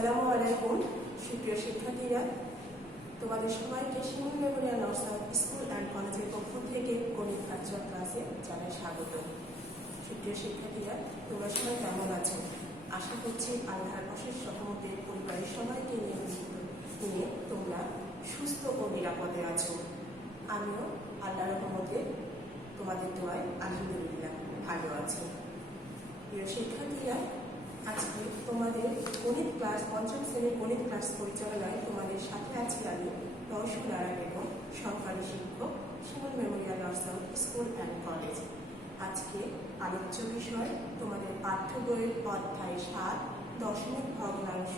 আসসালামু আলাইকুম সুপ্রিয় শিক্ষার্থীরা, তোমাদের সবাইকে শিমুল মেমোরিয়াল নর্সারি স্কুল অ্যান্ড কলেজের পক্ষ থেকে গণিত ভার্চুয়াল ক্লাসে জানাই স্বাগত। সুপ্রিয় শিক্ষার্থীরা, তোমরা সবাই কেমন আছো? আশা করছি আল্লাহর অশেষ রহমতে পরিবারের সবাইকে নিয়ে তোমরা সুস্থ ও নিরাপদে আছো। আমিও আল্লাহর রহমতে তোমাদের দোয়ায় আলহামদুলিল্লাহ ভালো আছি। প্রিয় শিক্ষার্থীরা, আজকে তোমাদের গণিত ক্লাস পঞ্চম শ্রেণীর গণিত ক্লাস পরিচালনায় তোমাদের সাথে আছি আমি রওশন আরা বেগম, সহকারী শিক্ষক, শিমুল মেমোরিয়াল নর্সারি স্কুল অ্যান্ড কলেজ। আজকে আলোচ্য বিষয় তোমাদের পাঠ্য বইয়ের অধ্যায় 7 দশমিক ভগ্নাংশ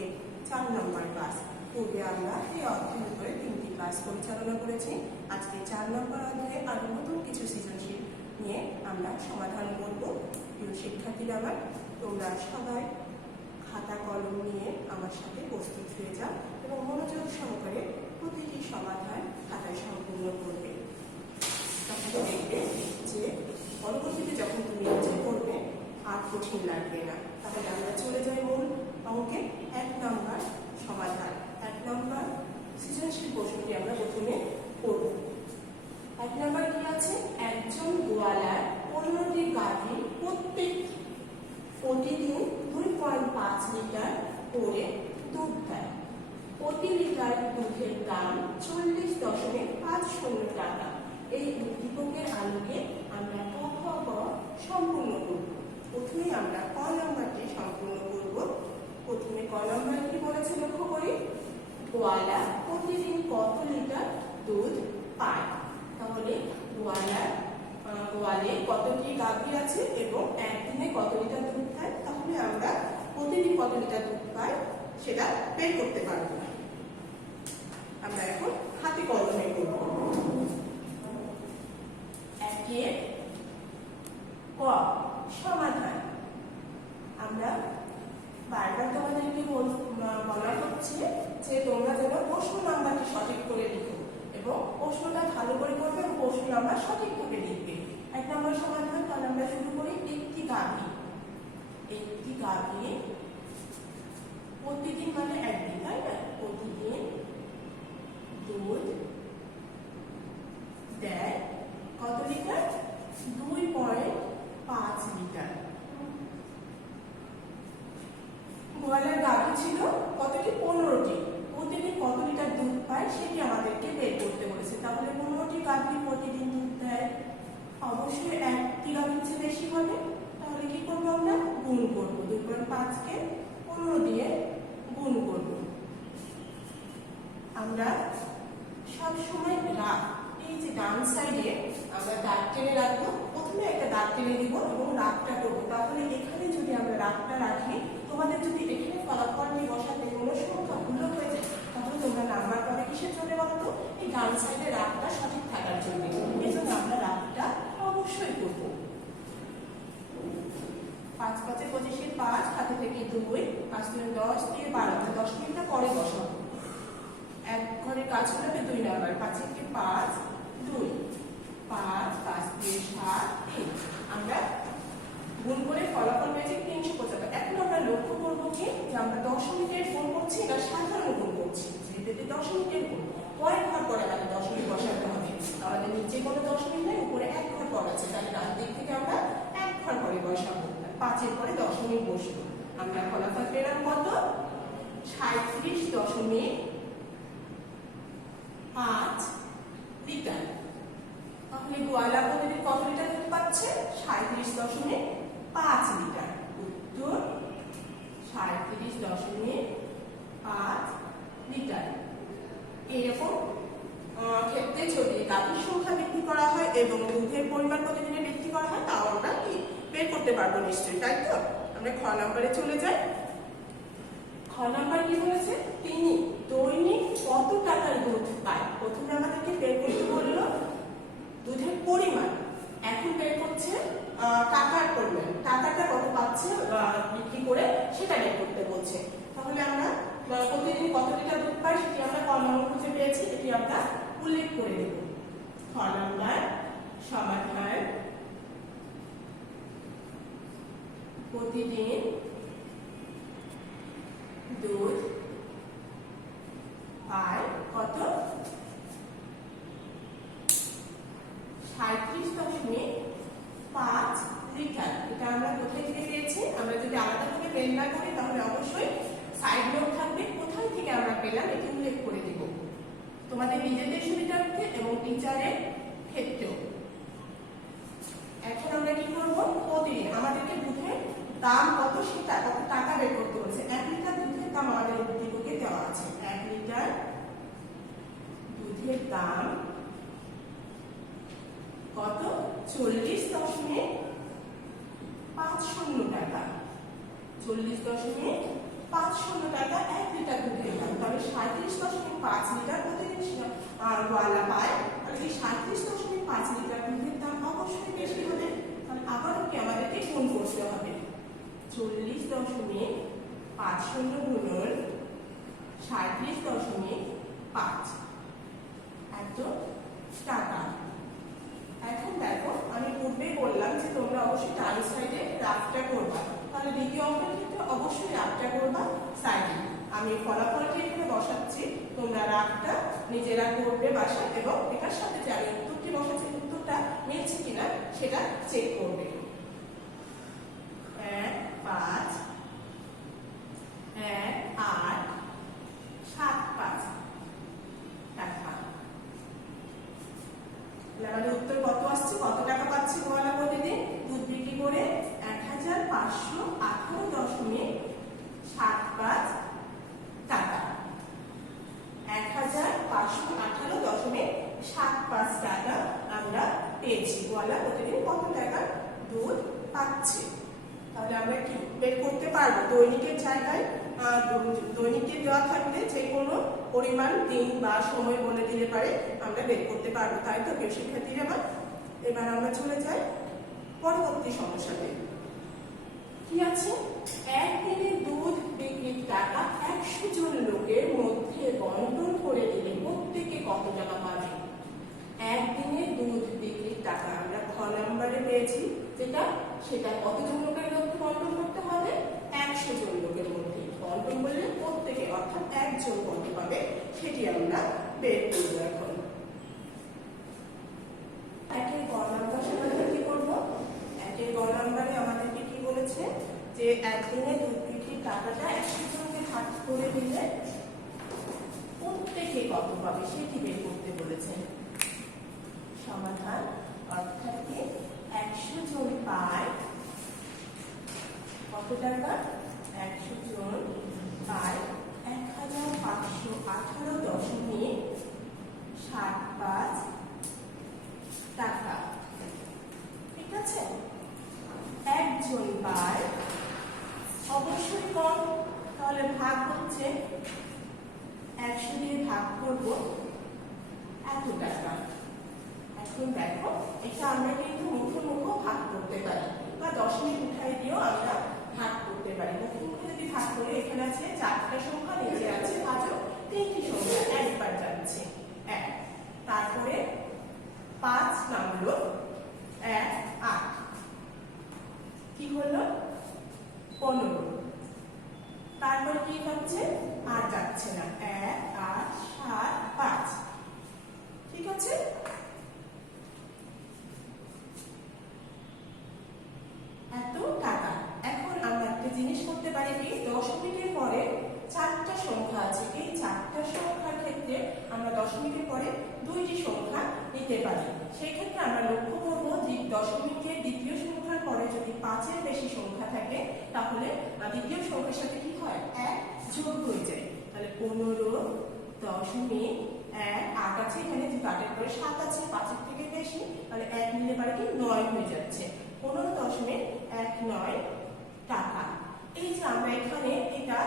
এর 4 নম্বর ক্লাস। পূর্বে আমরা এই অধ্যায়ের উপরে 3টি ক্লাস পরিচালনা করেছি। আজকে 4 নম্বর অধ্যায়ে আরো নতুন কিছু সৃজনশীল নিয়ে আমরা সমাধান করব। প্রিয় শিক্ষার্থীরা, আমার তোমরা সবাই খাতা কলম নিয়ে আমার সাথে প্রস্তুত হয়ে যাও এবং মনোযোগ সহকারে প্রতিটি সমাধান খাতায় সম্পূর্ণ করবে। তাহলে দেখবে যে পরবর্তীতে যখন তুমি নিজে করবে আর কঠিন লাগবে না। তাহলে আমরা চলে যাই মূল অঙ্কে। 1 নম্বর সমাধান, 1 নম্বর সৃজনশীল প্রশ্নটি আমরা প্রথমে করব। 1 নম্বর কি আছে? একজন গোয়ালার 15টি গাভী প্রতিদিন 2.5 লিটার করে দুধ দেয়। প্রতি লিটার দুধের দাম 40.50 টাকা। এই উদ্দীপকের আলোকে আমরা ক খ গ সম্পূর্ণ করব। প্রথমে আমরা ক নম্বরটি সম্পূর্ণ করব। প্রথমে ক নম্বর কি বলেছে লক্ষ্য করি। গোয়ালা প্রতিদিন কত লিটার দুধ পায়? তাহলে গোয়ালে কতটি গাভী আছে এবং একদিনে কত লিটার দুধ পায়, তাহলে আমরা প্রতিদিন কত লিটার দুধ পাই সেটা বের করতে পারবো না। আমরা এখন হাতে কলমে করব। একের ক সমাধান। আমরা বারবার তোমাদেরকে বলা হচ্ছে যে তোমরা যেন প্রশ্ন নাম্বারটি সঠিক করে লিখো এবং প্রশ্নটা ভালো করে করবে এবং প্রশ্ন নাম্বার সঠিকভাবে লিখবে। 1 নম্বর সমাধান, তাহলে আমরা শুরু করি। একটি গাভী প্রতিদিন মানে একদিন, তাই না? প্রতিদিন দুধ দেয় কত লিটার? 2.5 লিটার। গোয়ালের গাভী ছিল কতটি? 15টি। প্রতিদিন কত লিটার দুধ পায় সেটি আমাদেরকে বের করতে বলেছে। তাহলে 15টি গাভী প্রতিদিন দুধ দেয়, অবশ্যই একটি গাভীর চেয়ে বেশি হবে। তাহলে কি করবো? আমরা গুণ করবো। 2.5 কে 15 দিয়ে গুণ করব। আমরা সব সময় এই যে ডান সাইডে আমরা দাগ টেনে রাখবো। প্রথমে একটা দাগ টেনে দিব এবং রাগটা করবো। তাহলে এখানে যদি আমরা রাগটা রাখি, তোমাদের যদি এখানে ফলাফলটি বসাতে কোনো সংখ্যা ভুল হয়ে যায়, তাহলে তোমরা নাম্বার পাবে কিসের জন্য বলতো? এই ডান সাইডে রাগটা সঠিক থাকার জন্য। এই জন্য আমরা রাগটা অবশ্যই করবো। 5 5 25 5 হাতে থেকে 2, 5 3 10 দিয়ে 12। 10 মিনিটটা পরে বসাবো। এক ঘরে কাজ করবে 2 নাম্বার। 5 কে 5 2 5 5 দিয়ে 7 3। আমরা গুণ করে ফলাফল পেয়েছি 375। এখন আমরা লক্ষ্য করবো কি যে আমরা দশমিকের গুণ করছি না সাধারণ গুণ করছি। যেহেতু দশমিকের গুণ পরে ঘর পরে আমাদের দশমিক বসাতে হবে। আমাদের নিচে কোনো দশমিক নেই, উপরে 1 ঘর পর আছে, তাই ডান দিক থেকে আমরা 1 ঘর পরে বসাবো। 5 এর পরে দশমিক বসবো। আমরা ফলাফল পেলাম কত? 37.5 লিটার। তাহলে গোয়ালা প্রতিদিন কত লিটার দুধ পাচ্ছে? 37.5 লিটার। উত্তর 37.5 লিটার। এরকম ক্ষেত্রে যদি গাভীর সংখ্যা বৃদ্ধি করা হয় এবং দুধের পরিমাণ প্রতিদিনে বৃদ্ধি করা হয়, তাও আমরা কি বের করতে পারবো নিশ্চয়ই, তাই তো? আমরা খ নম্বরে চলে যাই। খ নম্বর কি বলেছে? তিনি দৈনিক কত টাকার দুধ পায়? প্রথমে আমাদেরকে বের করতে বললো দুধের পরিমাণ, এখন বের করছে টাকার পরিমাণ। টাকাটা কত পাচ্ছে বিক্রি করে সেটা বের করতে বলছে। তাহলে আমরা প্রতিদিন কত লিটার দুধ পাই সেটি আমরা ক নম্বর খুঁজে পেয়েছি, এটি আমরা উল্লেখ করে দেব। খ নম্বর সমাধান। প্রতিদিন দুধ পায় কত 37.5 লিটার। এটা আমরা কোথায় থেকে পেয়েছি? আমরা যদি আলাদাভাবে বের না করি তাহলে অবশ্যই সাইড নোট থাকবে, কোথায় থেকে আমরা পেলাম এটি উল্লেখ করে দিব তোমাদের নিজেদের সুবিধার্থে এবং টিচারের ক্ষেত্রেও। এখন আমরা কি করবো? প্রতিদিন আমাদেরকে দুধের দাম কত সেটা কত টাকা বের করতে বলেছে। 1 লিটার দুধের দাম আমাদের উদ্দীপকে দেওয়া আছে। 1 লিটার দুধের দাম কত? 40.50 টাকা। 40.50 টাকা 1 লিটার দুধের দাম। তাহলে 37.5 লিটার প্রতিদিন ওয়ালা পায়। তাহলে এই 37.5 লিটার দুধের দাম অবশ্যই বেশি হবে। তাহলে আবারও কি আমাদেরকে গুণ করতে হবে। 40.50 গুণন 37.5 এত টাকা। এখন দেখো আমি পূর্বেই বললাম যে তোমরা অবশ্যই ডান সাইডে রাফটা করবা। তাহলে দ্বিতীয় অঙ্কের ক্ষেত্রে অবশ্যই রাফটা করবা সাইডে। আমি ফলাফলটি এখানে বসাচ্ছি, তোমরা রাফটা নিজেরা করবে বাসায় এবং এটার সাথে যে আমি উত্তরটি বসাচ্ছি উত্তরটা মিলছে কিনা সেটা চেক করবে। 1 5 1 8 7 5 টাকা। আমাদের উত্তর কত আসছে? কত টাকা পাচ্ছি গোয়ালা প্রতিদিন দুধ বিক্রি করে? 1518.75 টাকা। 1518.75 টাকা আমরা পেয়েছি। গোয়ালা প্রতিদিন কত টাকা দুধ পাচ্ছে। তাহলে আমরা কি বের করতে পারবো? দৈনিকের জায়গায় দৈনিকে দেওয়া থাকলে যে কোনো পরিমাণ দিন বা সময় বলে দিলে পারে আমরা বের করতে পারবো, তাই তো প্রিয় শিক্ষার্থীরা। এবার আমরা চলে যাই পরবর্তী সমস্যাতে। কি আছে? একদিনে দুধ বিক্রির টাকা 100 জন লোকের মধ্যে বন্টন করে দিলে প্রত্যেকে কত টাকা পাবে? একদিনে দুধ বিক্রির টাকা আমরা খ নম্বরে পেয়েছি যেটা, সেটা কতজন লোকের মধ্যে বন্টন করতে হবে? 100 জন লোকের মধ্যে বন্টন করলে প্রত্যেকে অর্থাৎ একজন কত পাবে সেটি আমরা বের করব। এখন একের গ নাম্বার সমাধান কি করব? একের গ নাম্বারে আমাদেরকে কি বলেছে যে একদিনে দুধ বিক্রির টাকাটা 100 জনকে ভাগ করে দিলে প্রত্যেকে কত পাবে সেটি বের করতে বলেছে। সমাধান অর্থাৎ 100 জন পায় কত টাকা? 100 জন পায় 1518.75 টাকা। ঠিক আছে? একজন পায় অবশ্যই কম, তাহলে ভাগ হচ্ছে 100 দিয়ে ভাগ করব এত টাকা। এখন দেখো এটা আমরা কিন্তু মুখে ভাগ করতে পারি বা দশমিক উঠাই দিয়েও আমরা ভাগ করতে পারি। মুখে যদি ভাগ করে এখানে আছে 4টা সংখ্যা, নিচে আছে আজও 3টি সংখ্যা, একবার যাচ্ছে 1। তারপরে 5 নামলো 1 8, কি হলো 15। তারপর কি হচ্ছে আর যাচ্ছে না 1 8 7 5। ঠিক আছে? এত টাকা। এখন আমরা একটা জিনিস করতে পারি কি, দশমিকের পরে 4টা সংখ্যা আছে, এই 4টা সংখ্যার ক্ষেত্রে আমরা দশমিকের পরে 2টি সংখ্যা নিতে পারি। সেই ক্ষেত্রে আমরা লক্ষ্য করব যে দশমিকের দ্বিতীয় সংখ্যার পরে যদি 5-এর বেশি সংখ্যা থাকে তাহলে দ্বিতীয় সংখ্যার সাথে কি হয় 1 যোগ হয়ে যায়। তাহলে 15.1 8 আছে, এখানে যে 8-এর পরে 7 আছে, 5-এর থেকে বেশি, তাহলে 1 মিলে পারে কি 9 হয়ে যাচ্ছে। 15.19 টাকা। এই যে আমরা এখানে এটা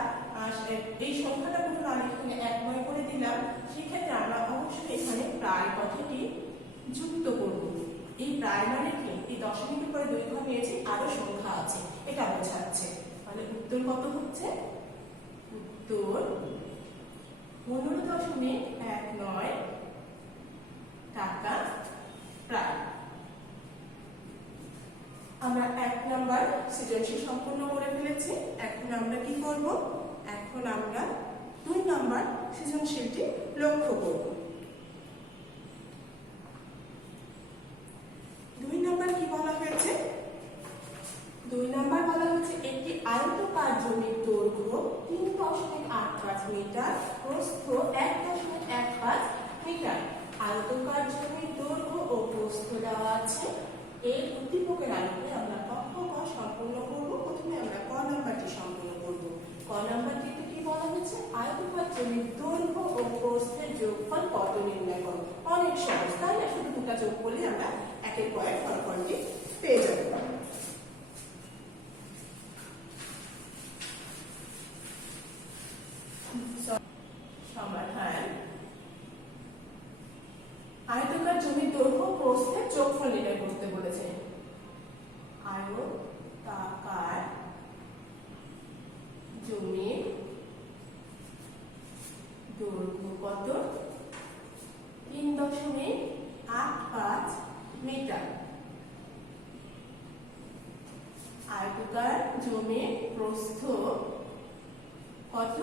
এই সংখ্যাটা পুরো না এখানে 1 করে দিলাম, সেক্ষেত্রে আমরা অবশ্যই এখানে প্রায় কথাটি যুক্ত করব। এই প্রায় মানে কি, এই দশমিকের পরে 2 ঘর পেয়েছি, আরো সংখ্যা আছে, এটা বোঝাচ্ছে। তাহলে উত্তর কত হচ্ছে? উত্তর 15.19 টাকা প্রায়। আমরা 1 নাম্বার সৃজনশীল সম্পূর্ণ করে ফেলেছি। এখন আমরা কি করব? এখন আমরা সৃজনশীলটি লক্ষ্য করব। 2 নাম্বার কি বলা হয়েছে? 2 নাম্বার বলা হচ্ছে একটি আয়তকার জমির দৈর্ঘ্য 3.85 মিটার, প্রস্থ 1.15 মিটার। আয়তকার জমির দৈর্ঘ্য ও প্রস্থ দেওয়া আছে। এই উদ্দীপকের আলোকে আমরা অঙ্ক ক সম্পূর্ণ করব। প্রথমে আমরা ক নাম্বারটি সম্পূর্ণ করব। ক নাম্বারটিতে কি বলা হচ্ছে? আয়তকার জমির দৈর্ঘ্য ও প্রস্থের যোগফল কত নির্ণয় করো। অনেক সহজ, তাই না? শুধু দুটা যোগ করলে আমরা একের পর এক ফলাফলটি পেয়ে যাব। সমাধান। আয়তকার জমির দৈর্ঘ্য প্রস্থের যোগফল নির্ণয় করতে বলেছে। আয়তাকার জমির দৈর্ঘ্য কত? 3.85 মিটার। আয়তকার জমির প্রস্থ কত?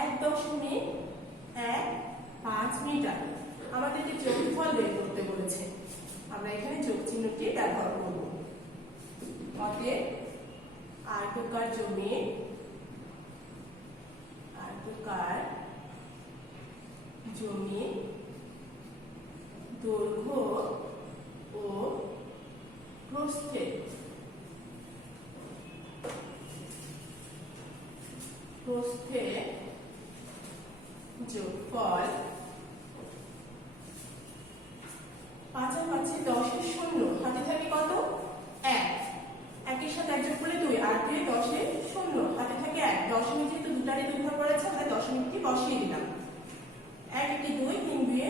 1.15 মিটার। আমাদেরকে যোগফল বের করতে বলেছে। আমরা এখানে যোগ চিহ্নটি ব্যবহার করব। অতএব আয়তকার জমির দৈর্ঘ্য ও প্রস্থের যোগফল 5 আর 5 10 এর শূন্য, হাতে থাকে কত? 1। 1 এর সাথে 1 যোগ করলে 2, আর 2 10 এর শূন্য, হাতে থাকে 1। দশমিক যেহেতু দুটারই দুই ঘর পড়েছে, আমরা দশমিকটি বসিয়ে দিলাম। 1 × 2 3 × 2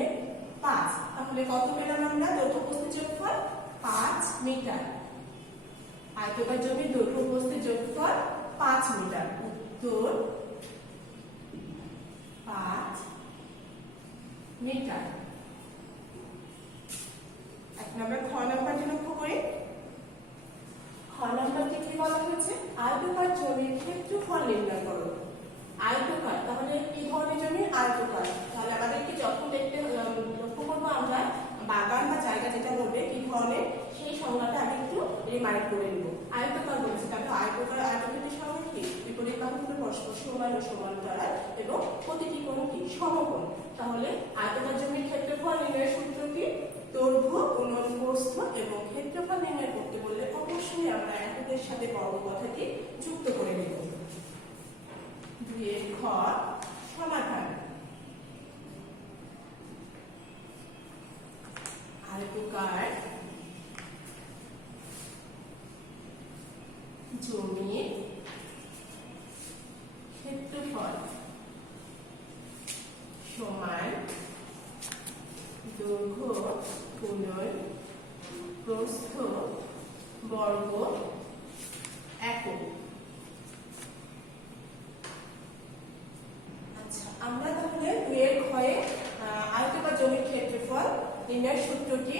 5। তাহলে কত পেলাম আমরা? দৈর্ঘ্য প্রস্থের যোগফল 5 মিটার। আয়তকার জমির দৈর্ঘ্য প্রস্থের যোগফল 5 মিটার। উত্তর 5 মিটার। এক নম্বর খ নাম্বারটি লক্ষ্য করি। খ নাম্বারটি কি বলা হয়েছে? আয়তকার জমির ক্ষেত্রফল নির্ণয় করো। আয়তকার, তাহলে কি ধরনের জমি? আয়তকার। তাহলে আমাদেরকে যখন লক্ষ্য করবো আমরা বাগান বা জায়গা যেটা বলবে কি ধরনের, সেই সংজ্ঞাটা আমি একটু রিমাইন্ড করে নেব। আয়তকার বলেছে, তাহলে আয়তকার আয়তক্ষেত্রের সঙ্গে কি? বিপরীত বাহুগুলো পরস্পর সমান ও সমান্তরাল এবং প্রতিটি কোণ কি? সমকোণ। তাহলে আয়তকার জমির ক্ষেত্রফল নির্ণয়ের সূত্র কি? দৈর্ঘ্য গুণন প্রস্থ। এবং ক্ষেত্রফল নির্ণয় করতে বললে অবশ্যই আমরা এককের সাথে বর্গ কথাটি যুক্ত করে নেব। 2 এর খ সমাধান। আয়তকার জমির ক্ষেত্রফল সমান দৈর্ঘ্য গুণন প্রস্থ বর্গ একক। আচ্ছা, আমরা তাহলে 2 এর ক্ষয়ে আয়তকার জমির ক্ষেত্রফল নির্ণয়ের সূত্রটি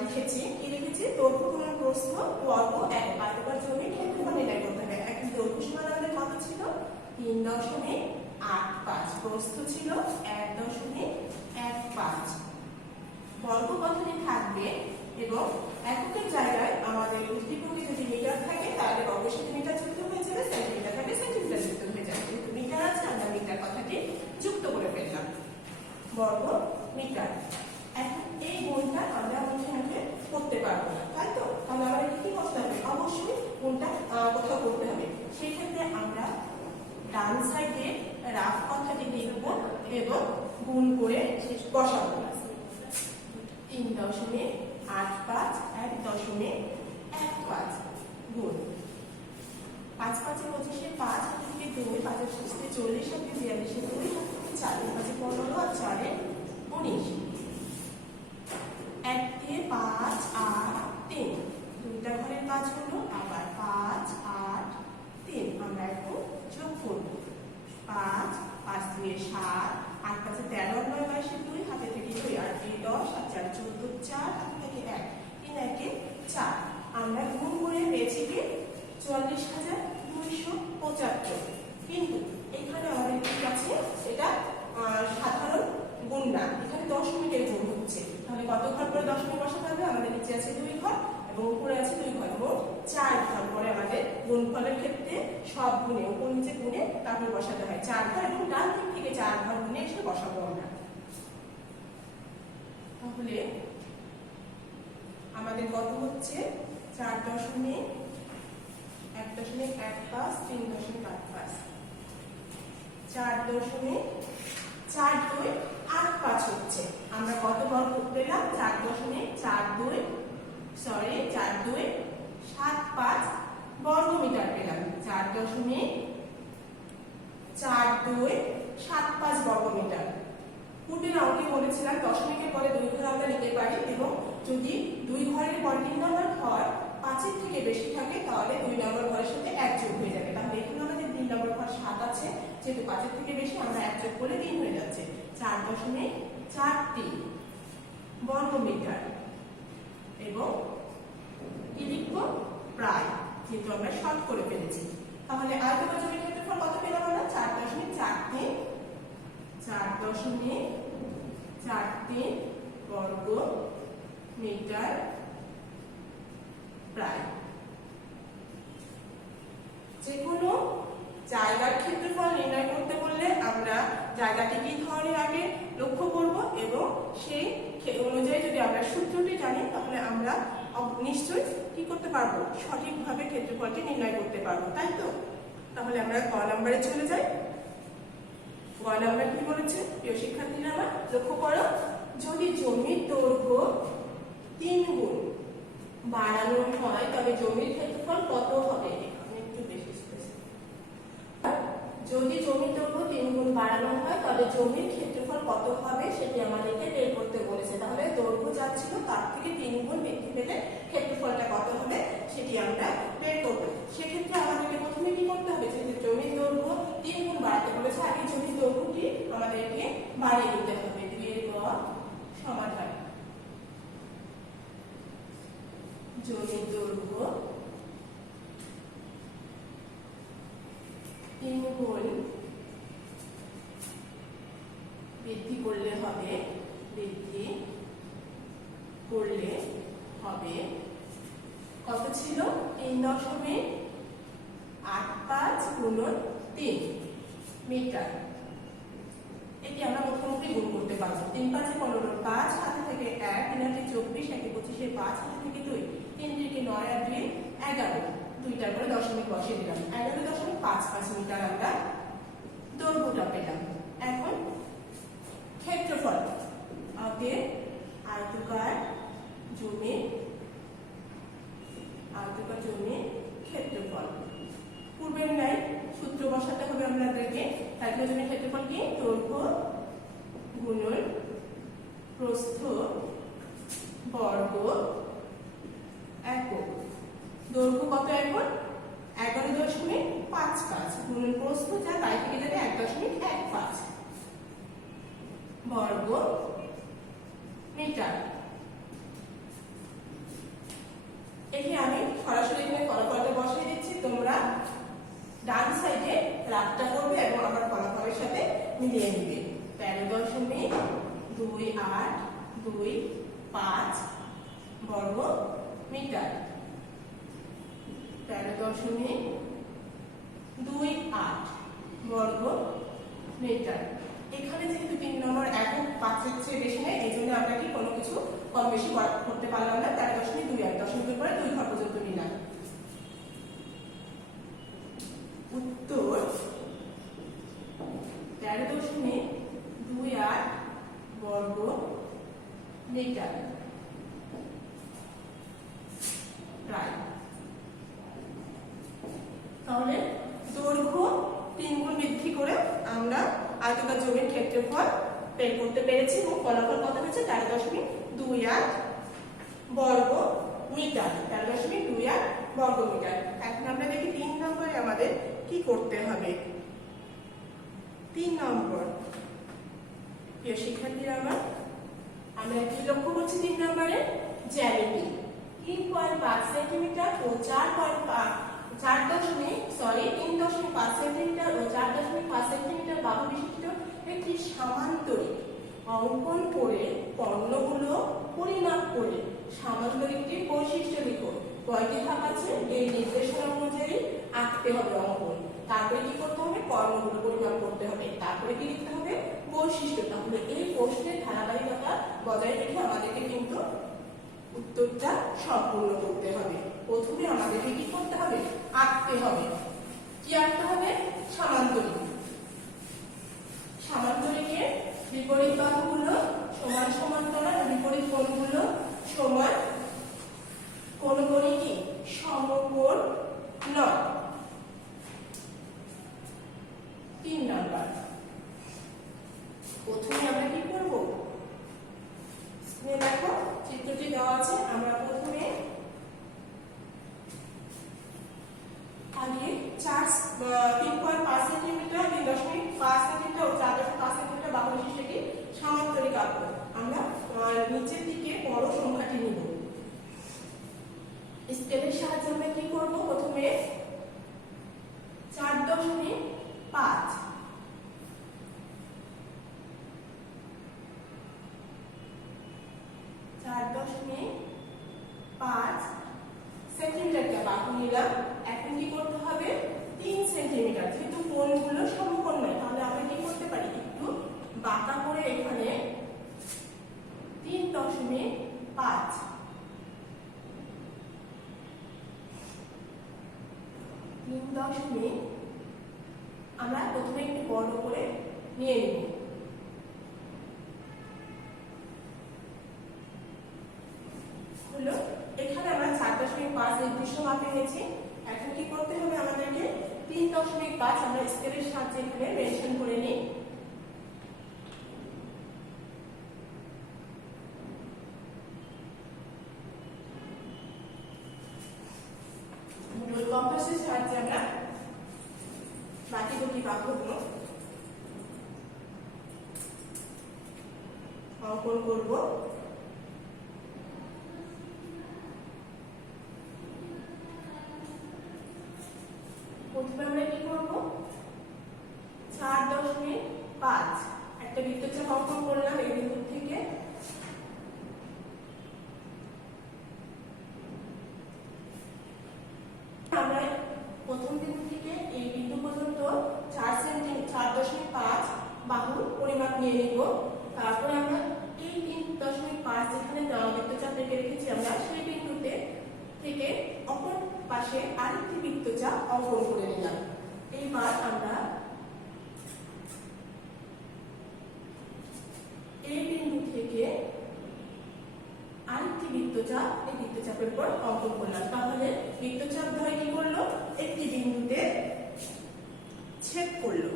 লিখেছি। কি লিখেছি? দৈর্ঘ্য গুণন প্রস্থ বর্গ একক। আয়তকার জমির ক্ষেত্রফল নির্ণয় করতে হবে। এখন দৈর্ঘ্য সমান আমাদের কত ছিল? 3.85। প্রস্থ ছিল 1.15। বর্গ কথাটি থাকবে এবং এককের জায়গায় আমাদের উদ্দীপকে যদি মিটার থাকে তাহলে বর্গের সাথে মিটার যুক্ত হয়ে যাবে, সেন্টিমিটার থাকে সেন্টিমিটার যুক্ত হয়ে যাবে। যেহেতু মিটার আছে আমরা মিটার কথাটি যুক্ত করে ফেললাম। বর্গ মিটার। এখন এই গুণটা আমরা মুখে মুখে করতে পারবো না, তাই তো? তাহলে আমাদের কি করতে হবে? অবশ্যই গুণটা কোথাও করতে হবে। সেই ক্ষেত্রে আমরা ডান সাইডে রাফ কথাটি লিখব এবং গুণ করে বসাবো। 3.85 1.15 গুণ 5 5 25 5 থেকে 2 5 থেকে 40 থেকে 42 2 থেকে 4 5 15 আর 4 19। 1 দিয়ে 5 8 3 দুইটা ঘরের কাজ হলো। আবার 5 8 3 আমরা এখন যোগ করব। 5 5 দিয়ে 7 8 5 13 9 22 2 হাতে থেকে 2 আর 2 10 আর 4 14 4 হাতে থেকে 1 3 1 4। আমরা গুণ করে পেয়েছি কি? 44,275। কিন্তু এখানে আমাদের কি আছে? এটা 4 ঘর করে আমাদের গুণফলের ক্ষেত্রে সব গুণে উপর নিচে গুণে তারপর বসাতে হয় 4 ঘর, এবং ডান দিক থেকে 4 ঘর গুণে এসে বসাবো আমরা। তাহলে আমাদের কত হচ্ছে 4.1.15 3.85 4.4285 হচ্ছে। আমরা কত বর্গ পেলাম? 4.4275 বর্গমিটার পেলাম। 4.4275 বর্গমিটার। পূর্বের অঙ্কে বলেছিলাম দশমিকের পরে 2 ঘর আমরা নিতে পারি, এবং যদি 2 ঘরের পরে 3 নম্বর ঘর 5-এর থেকে বেশি থাকে তাহলে 2 নম্বর ঘরের সাথে 1 যোগ হয়ে যাবে। তাহলে এখানে আমাদের 3 নম্বর ঘর 7 আছে, যেহেতু 5-এর থেকে বেশি আমরা 1 যোগ করলে 3 হয়ে যাচ্ছে। 4.43 বর্গমিটার, এবং কি লিখবো? প্রায়, কিন্তু আমরা শর্ট করে ফেলেছি। তাহলে আয়তকার জমির ক্ষেত্রফল কত পেলাম আমরা? 4.43 বর্গ মিটার প্রায়। যে কোনো জায়গার ক্ষেত্রফল নির্ণয় করতে বললে আমরা জায়গাটি কি ধরনের আগে লক্ষ্য করব, এবং সেই অনুযায়ী যদি আমরা সূত্রটি জানি তাহলে আমরা নিশ্চয়ই কি করতে পারবো? সঠিকভাবে ক্ষেত্রফলটি নির্ণয় করতে পারবো, তাই তো? তাহলে আমরা ক নম্বরে চলে যাই। ক নম্বর কি বলেছে প্রিয় শিক্ষার্থীরা? আমার লক্ষ্য করো, যদি জমির দৈর্ঘ্য 3 গুণ বাড়ানো হয় তবে জমির ক্ষেত্রফল কত হবে? একটু বেশি স্পেস। যদি জমির দৈর্ঘ্য 3 গুণ বাড়ানো হয় তবে জমির ক্ষেত্রফল কত হবে সেটি আমাদেরকে বের করতে বলেছে। তাহলে দৈর্ঘ্য যা ছিল তার থেকে 3 গুণ বৃদ্ধি পেলে ক্ষেত্রফলটা কত হবে সেটি আমরা বের করব। সেক্ষেত্রে আমাদেরকে প্রথমে কি করতে হবে? যে জমির দৈর্ঘ্য 3 গুণ বাড়াতে বলেছে, আগে জমির দৈর্ঘ্যটি আমাদেরকে বাড়িয়ে দিতে হবে। 2 এর গ সমাধান জমির দৈর্ঘ্য 3 গুণ বৃদ্ধি করলে হবে কত ছিল? 3.85 গুণন 3 মিটার। এটি আমরা মুখোমুখি গুণ করতে পারবো। 3 × 5 = 15, 5 হাতে থেকে 1, 3 × 24, 1 × 25, 5 হাতে থেকে 2, 3 × 9 আর 2 11, 2টার পরে দশমিক বসিয়ে দিলাম। 11.55 মিটার আমরা দৈর্ঘ্যটা পেলাম। এখন ক্ষেত্রফল, আগে আয়তকার জমির ক্ষেত্রফল পূর্বের ন্যায় সূত্র বসাতে হবে আমাদেরকে। আয়তকার জমির ক্ষেত্রফল কি? দৈর্ঘ্য গুণন প্রস্থ বর্গ একক। দৈর্ঘ্য কত এখন? 11.55 গুণন প্রস্থ যা তাই থেকে যাবে 1.15 বর্গ মিটার। এটি আমি সরাসরি এখানে ফলাফলটা বসিয়ে দিচ্ছি, তোমরা ডান সাইডে রাফটা করবে এবং আমার ফলাফলের সাথে মিলিয়ে নিবে। 13.2825 বর্গ মিটার। 13.28 বর্গ মিটার। এখানে যেহেতু 3 নম্বর একক 5-এর চেয়ে বেশি নেই, এই জন্য আমরা কি কোনো কিছু কম বেশি করতে পারলাম না। 13.28 দশমিকের পরে 2 ঘর পর্যন্ত নিলাম। উত্তর 13.28 বর্গ মিটার প্রায়। তাহলে দৈর্ঘ্য 3 গুণ বৃদ্ধি করে আমরা আয়তকার জমির ক্ষেত্রফল বের করতে পেরেছি, এবং ফলাফল কত হয়েছে? 13.28 বর্গ মিটার। 13.28 বর্গ মিটার। এখন আমরা দেখি 3 নম্বরে আমাদের কি করতে হবে। 3 নম্বর প্রিয় শিক্ষার্থীরা, আমরা কি লক্ষ্য করছি? 3 নম্বরে জ্যামিতি 3.5 সেন্টিমিটার ও 3.5 সেন্টিমিটার ও 4.5 সেন্টিমিটার বাহু বিশিষ্ট একটি সামান্তরিক অঙ্কন করে পণ্যগুলো পরিমাপ করে সামান্তরিকটির বৈশিষ্ট্য লিখো। কয়টি ধাপ আছে এই নির্দেশনা অনুযায়ী আঁকতে হবে অঙ্কন। তারপরে কি করতে হবে, কর্ণগুলো পরিমাপ করতে হবে, তারপরে কি লিখতে হবে, বৈশিষ্ট্য। তাহলে এই প্রশ্নের ধারাবাহিকতা বজায় রেখে আমাদেরকে কিন্তু উত্তরটা সম্পূর্ণ করতে হবে। প্রথমে আমাদেরকে কি করতে হবে, আঁকতে হবে। কি আঁকতে হবে, সামান্তরিক। সামান্তরিকের বিপরীত বাহুগুলো সমান সমান্তরাল, বিপরীত কোণগুলো সমান, কোণগুলি কি সমকোণ নয়। 3 নাম্বার, প্রথমে আমরা কি করব, স্ক্রিনে দেখো চিত্রটি দেওয়া আছে। আমরা প্রথমে আগে 3.5 সেন্টিমিটার, 3.5 সেন্টিমিটার ও 4.5 সেন্টিমিটার বাহু বিশিষ্ট একটি সামান্তরিক আঁকবো। আমরা নিচের দিকে বড় সংখ্যাটি নিব। স্কেলের সাহায্যে আমরা কি করব, প্রথমে 4.5 সেন্টিমিটারকে বাহু নিলাম। এখন কি করতে হবে, 3 সেন্টিমিটার, যেহেতু কোণগুলো সমকোণ নয় তাহলে আমরা কি করতে পারি, একটু বাঁকা করে এখানে 3.5 আমরা প্রথমে একটু বড় করে নিয়ে নেব। হলো, এখানে আমরা 4.5 নির্দিষ্ট মাপে নিয়েছি। এখন কি করতে হবে আমাদেরকে, 3.5 আমরা স্কেলের সাহায্যে এখানে মেনশন করে নিই। রুল কম্পাসের সাহায্যে আমরা বাকি দুটি বাহুগুলো অঙ্কন করব। প্রথমে আমরা কি করব, 4.5 একটা বৃত্তচাপ অঙ্কন করলাম। এই বিন্দু থেকে আমরা প্রথম বিন্দু থেকে এই বিন্দু পর্যন্ত 4.5 বাহুর পরিমাপ নিয়ে নিব। তারপরে আমরা এই 3.5 যেখানে বৃত্তচাপ রেখেছি আমরা সেই বিন্দুতে থেকে অপর পাশে আরেকটি বৃত্তচাপ অঙ্কন করে নিলাম। এইবার আমরা এই বিন্দু থেকে আরেকটি বৃত্তচাপ এই বৃত্তচাপের উপর অঙ্কন করলাম। তাহলে বৃত্তচাপ ধরে কি করলো, একটি বিন্দুতে ছেদ করলো।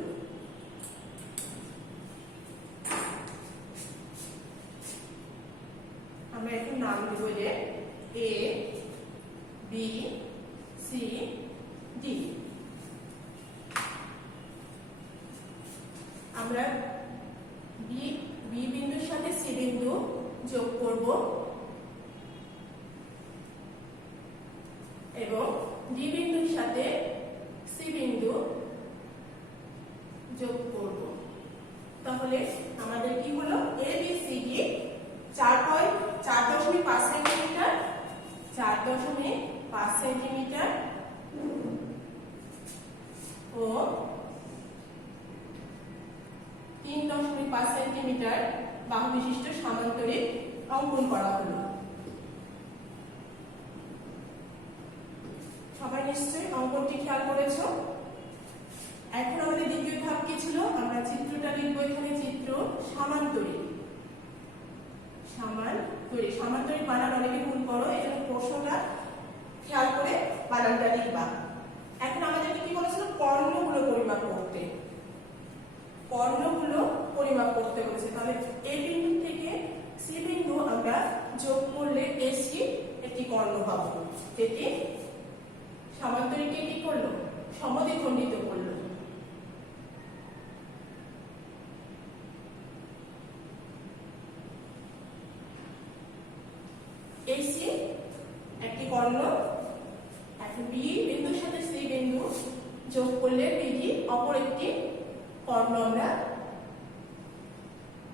আমরা এখন নাম দেব যে এ বি সি ডি। আমরা বি বিন্দুর সাথে সি বিন্দু যোগ করব এবং ডি বিন্দুর সাথে সি বিন্দু যোগ করব। তাহলে আমাদের কি হলো, A B C D 4.5 centimetre, 4.5 centimetre ও 3.5 সেন্টিমিটার বাহু বিশিষ্ট সামান্তরিক অঙ্কন করা হলো। সবাই নিশ্চয়ই অঙ্কনটি খেয়াল করেছ। এখন আমাদের দ্বিতীয় ধাপ কি ছিল, আমরা চিত্রটা লিখবো। এখানে চিত্র সামান্তরিক। সামান্তরিক বানান অনেকে ভুল করো, এখানে প্রশ্নটা খেয়াল করে বানানটা লিখবা। এখন আমাদেরকে কি বলেছিল, কর্ণগুলো পরিমাপ করতে, কর্ণগুলো পরিমাপ করতে বলেছে। তাহলে এই বিন্দু থেকে সি বিন্দু আমরা যোগ করলে এসি একটি কর্ণ পাবো, যেটি সামান্তরিককে কি করলো, সমদ্বিখণ্ডিত করলো। এসি একটি কর্ণ। এখন বি বিন্দুর সাথে সি বিন্দু যোগ করলে বিডি অপর একটি কর্ণ আমরা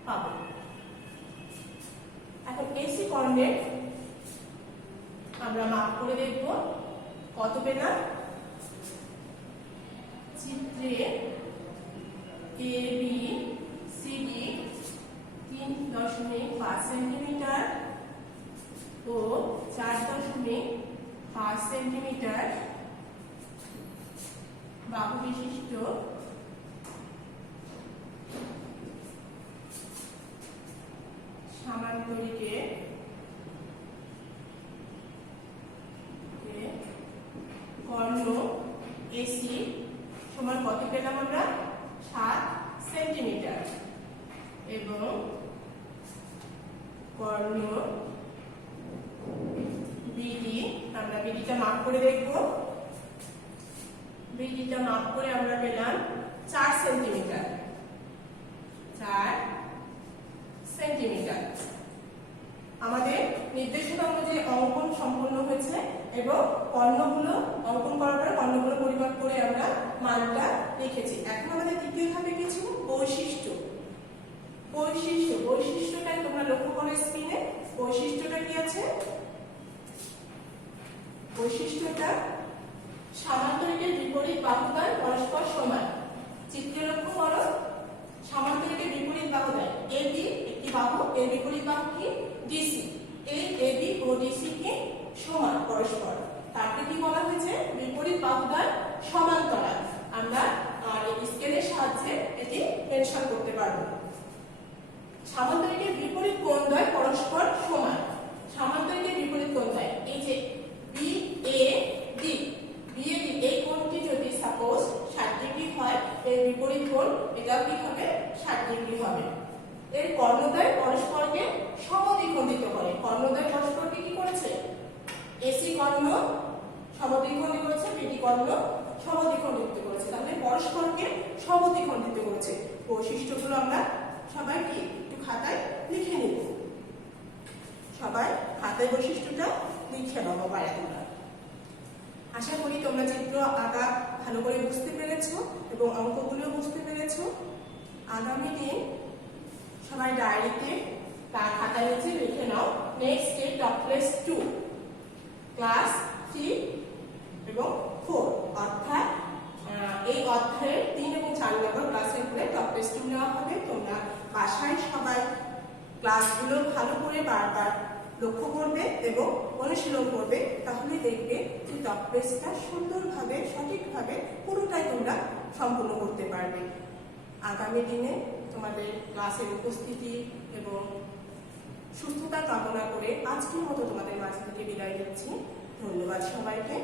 পাবো। এখন এসি কর্ণের আমরা মাপ করে দেখবো। কত পেলাম? চিত্রে এ বি সি ডি 3.5 সেন্টিমিটার ও 4.5 সেন্টিমিটার বাহু বিশিষ্ট সামান্তরিকে কর্ণ এসি সমান কত পেলাম আমরা? 7 সেন্টিমিটার এবং কর্ণ বিডি আমরা বিডিটা মাপ করে দেখব। বিডিটা মাপ করে আমরা পেলাম 4 সেন্টিমিটার। 4 সেন্টিমিটার। আমাদের নির্দেশনা অনুযায়ী অঙ্কন সম্পন্ন হয়েছে এবং কর্ণগুলো অঙ্কন করার পরে কর্ণগুলো পরিমাপ করে আমরা মানটা লিখেছি। এখন আমাদের তৃতীয় ধাপে কি ছিল? বৈশিষ্ট্য। বৈশিষ্ট্যটাই তোমরা লক্ষ্য করো স্ক্রিনে। বৈশিষ্ট্যটা কি আছে? বৈশিষ্ট্যটা সামান্তরিকের বিপরীত বাহুদ্বয় পরস্পর সমান। চিত্রে লক্ষ্য করো, সামান্তরিকের বিপরীত বাহুদ্বয় এবি একটি বাহু, এর বিপরীত বাহু কি? ডিসি। এই এবি ও ডিসি কি সমান পরস্পর। তারপরে কি বলা হয়েছে? বিপরীত বাহুদ্বয় সমান্তরাল। আমরা স্কেলের সাহায্যে এটি মেনশন করতে পারবো। সামান্তরিকের বিপরীত কোণদ্বয় পরস্পর সমান। সামান্তরিকের বিপরীত কোণদ্বয় এই যে B A D, B A D এই কোণটি যদি সাপোজ 60 ডিগ্রি হয়, এর বিপরীত কোণ এটাও কি হবে? 60 ডিগ্রি হবে। এর কর্ণদ্বয় পরস্পরকে সমদ্বিখণ্ডিত করে। কর্ণদ্বয় পরস্পরকে কি করেছে? এসি কর্ণ সমদ্বিখণ্ডিত করেছে, বিডি কর্ণ সমদ্বিখণ্ডিত করেছে। তাহলে পরস্পরকে সমদ্বিখণ্ডিত করেছে। বৈশিষ্ট্যগুলো আমরা সবাই কি একটু খাতায় লিখে নিব। সবাই খাতায় বৈশিষ্ট্যটা লিখে নেবো পারে তোমরা। আশা করি তোমরা চিত্র আঁকা ভালো করে বুঝতে পেরেছো এবং অঙ্কগুলো বুঝতে পেরেছো। আগামী দিন সবাই ডায়েরিতে তার খাতায় নিচে লিখে নাও নেক্সট ডে টপলেস 2 ক্লাস 3 এবং 4, অর্থাৎ এই অধ্যায়ের 3 এবং 4 নম্বর ক্লাসের উপরে টপলেস 2 নেওয়া হবে। তোমরা বাসায় সবাই ক্লাসগুলো ভালো করে বারবার লক্ষ্য করবে এবং অনুশীলন করবে। তাহলে দেখবে যে টপলেসটা সুন্দরভাবে সঠিকভাবে পুরোটাই তোমরা সম্পূর্ণ করতে পারবে। আগামী দিনে তোমাদের ক্লাসের উপস্থিতি এবং সুস্থতা কামনা করে আজকের মতো তোমাদের মাঝে থেকে বিদায় নিচ্ছি। ধন্যবাদ সবাইকে।